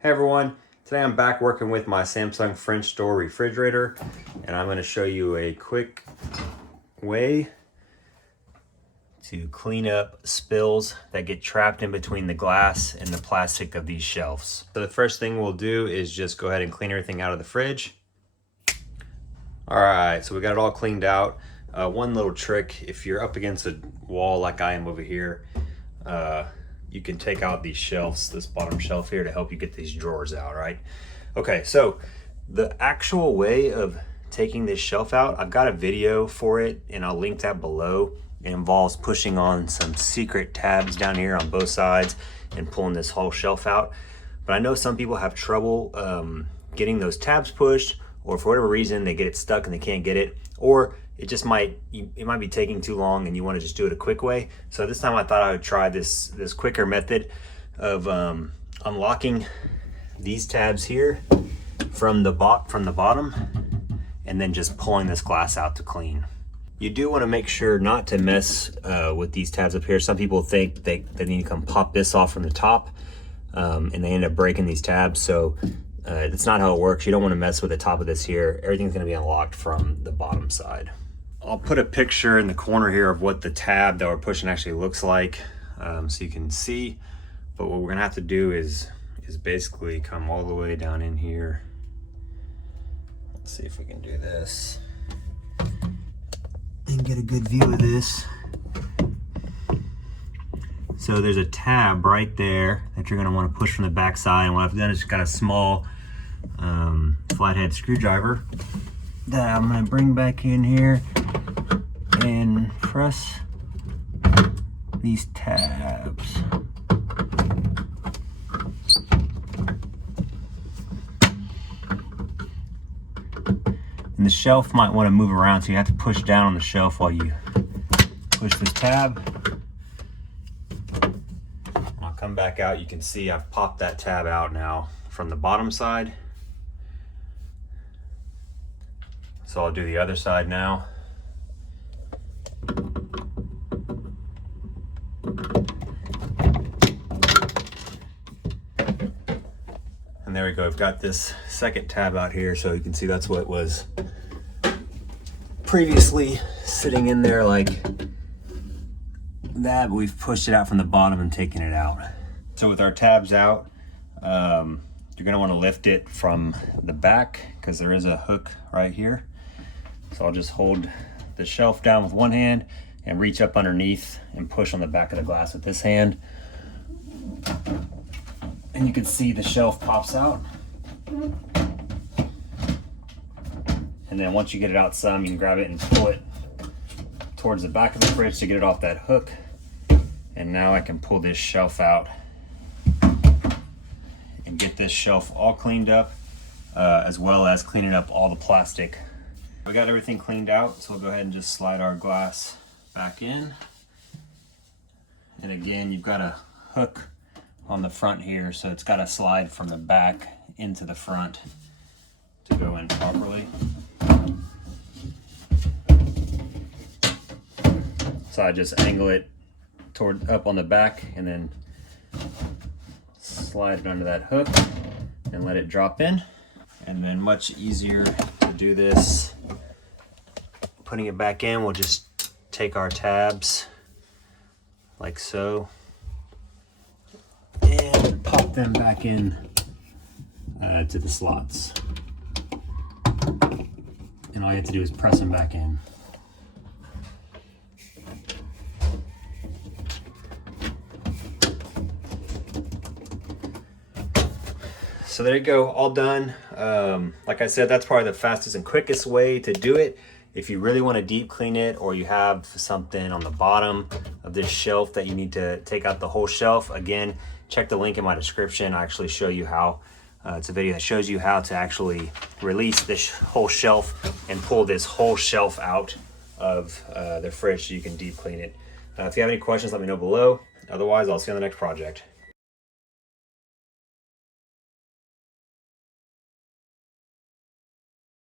Hey everyone, today I'm back working with my Samsung French door refrigerator, and I'm going to show you a quick way to clean up spills that get trapped in between the glass and the plastic of these shelves. So the first thing we'll do is just go ahead and clean everything out of the fridge. Alright, so we got it all cleaned out. One little trick, if you're up against a wall like I am over here, you can take out these shelves, this bottom shelf here, to help you get these drawers out, right? Okay, so the actual way of taking this shelf out, I've got a video for it and I'll link that below. It involves pushing on some secret tabs down here on both sides and pulling this whole shelf out. But I know some people have trouble getting those tabs pushed, or for whatever reason they get it stuck and they can't get it, or it just might be taking too long and you want to just do it a quick way. So this time I thought I would try this quicker method of unlocking these tabs here from the bottom and then just pulling this glass out to clean. You do want to make sure not to mess with these tabs up here. Some people think they need to come pop this off from the top and they end up breaking these tabs. So that's not how it works. You don't want to mess with the top of this here. Everything's going to be unlocked from the bottom side. I'll put a picture in the corner here of what the tab that we're pushing actually looks like, so you can see. But what we're gonna have to do is basically come all the way down in here. Let's see if we can do this and get a good view of this. So there's a tab right there that you're gonna want to push from the back side, and what I've done is just got a small flathead screwdriver that I'm gonna bring back in here and press these tabs. And the shelf might want to move around, so you have to push down on the shelf while you push this tab. And I'll come back out. You can see I've popped that tab out now from the bottom side. So I'll do the other side now. And there we go. I've got this second tab out here, so you can see that's what was previously sitting in there like that, but we've pushed it out from the bottom and taken it out. So with our tabs out, you're gonna want to lift it from the back because there is a hook right here. So I'll just hold the shelf down with one hand and reach up underneath and push on the back of the glass with this hand. And you can see the shelf pops out. And then once you get it out some, you can grab it and pull it towards the back of the fridge to get it off that hook. And now I can pull this shelf out and get this shelf all cleaned up, as well as cleaning up all the plastic. We got everything cleaned out, so we'll go ahead and just slide our glass back in. And again, you've got a hook on the front here, so it's got to slide from the back into the front to go in properly. So I just angle it up on the back and then slide it under that hook and let it drop in. And then much easier to do this, putting it back in, we'll just take our tabs like so and pop them back in to the slots. And all you have to do is press them back in. So there you go, all done. Like I said, that's probably the fastest and quickest way to do it. If you really want to deep clean it, or you have something on the bottom of this shelf that you need to take out the whole shelf, again, check the link in my description. I actually show you how, it's a video that shows you how to actually release this whole shelf and pull this whole shelf out of the fridge so you can deep clean it. If you have any questions, let me know below. Otherwise, I'll see you on the next project.